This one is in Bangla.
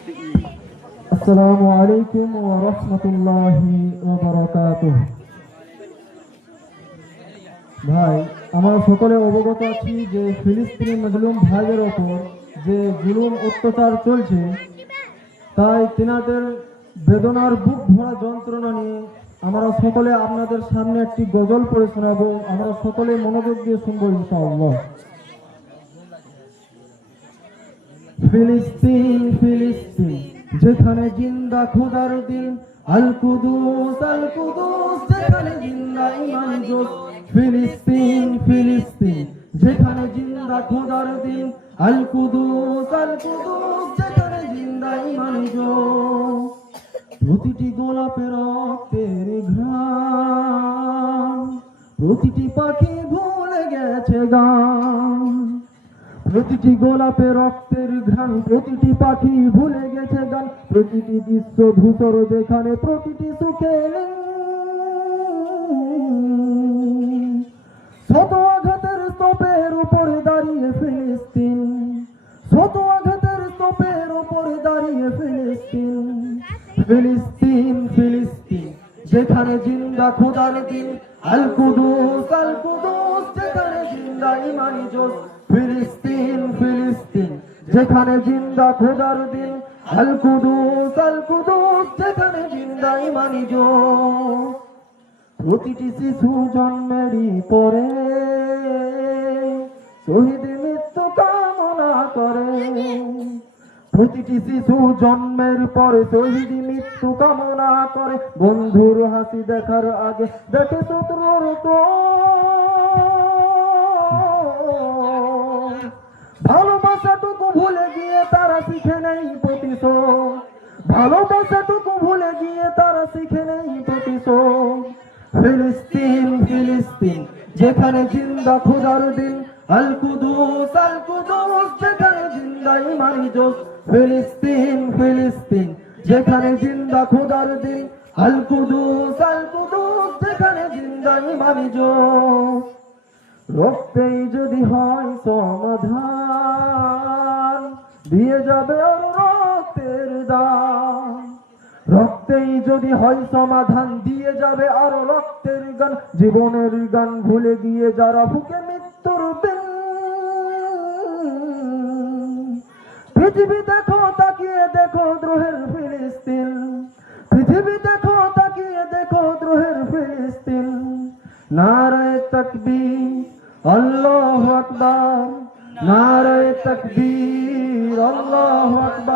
আসসালামু আলাইকুম ওয়া রাহমাতুল্লাহি ওয়া বারাকাতুহু। ভাই, আমরা সকলে অবগত আছি যে ফিলিস্তিনি মজলুম ভাইদের ওপর যে জুলুম অত্যাচার চলছে, তাই তিনাদের বেদনার বুক ভরা যন্ত্রণা নিয়ে আমরা সকলে আপনাদের সামনে একটি গজল পড়ে শোনাবো। আমরা সকলে মনোযোগ দিয়ে শুনবো ইনশাআল্লাহ। ফিলিস্তিন ফিলিস্তিন যেখানে জিন্দা খোদার দিন, আল কুদুস যেখানে জিন্দা ইমান জোশ। ফিলিস্তিন ফিলিস্তিন যেখানে জিন্দা খোদার দিন, আল কুদুস যেখানে জিন্দা ইমান জোশ। প্রতিটি গোলাপের রক্তের ঘ্রাণ, প্রতিটি পাখি ভুলে গেছে গান। প্রতিটি গোলাপে রক্তের ঘ্রাণ, প্রতিটি পাখি ভুলে গেছে গান। প্রতিটি দৃশ্য ধূসর যেখানে প্রতিটি সুখে শত আঘাতের স্তূপের উপরে দাঁড়িয়ে ফিলিস্তিন, শত আঘাতের স্তূপের উপরে দাঁড়িয়ে ফিলিস্তিন। ফিলিস্তিন ফিলিস্তিন যেখানে জিন্দা খোদার দিন, আল কুদুস যেখানে জিন্দা ইমানি জোশ। ফিলিস্তিন ফিলিস্তিন যেখানে জিন্দা খোদার দিন, আল কুদুস যেখানে জিন্দা ইমানি জোশ। প্রতিটি শিশু জন্মেরই পরে শহীদ মৃত্যু কামনা করে। প্রতিটি শিশু জন্মের পরে শহীদ মৃত্যু কামনা করে। বন্ধুর হাসি দেখার আগে দেখে শত্রুর ক্রোধ। ভালোবাসাটুকু ভুলে গিয়ে তারা শিখে নেই প্রতিশোধ। ভালোবাসাটুকু ভুলে গিয়ে তারা শিখে নেই প্রতিশোধ। ফিলিস্তিন ফিলিস্তিন যেখানে জিন্দা খোদার দিন, আল কুদুস যেখানে জিন্দা ইমানি জোশ। ফিলিস্তিন ফিলিস্তিন যেখানে জিন্দা খোদার দিন, আল কুদুস যেখানে জিন্দা ইমানি জোশ। রক্তেই যদি হয় সমাধান, দিয়ে যাবে আর রক্তের দান। রক্তেই যদি হয় সমাধান, দিয়ে যাবে আর রক্তের গান। জীবনের গান ভুলে গিয়ে যারা বুকে মৃত্যুর বিন। পৃথিবী দেখো তাকিয়ে দেখো দ্রোহের ফিলিস্তিন, পৃথিবী দেখো তাকিয়ে দেখো দ্রোহের ফিলিস্তিন। নারায়ে তাকবীর আল্লাহু আকবার, নারায়ে তাকবীর আল্লাহু আকবার।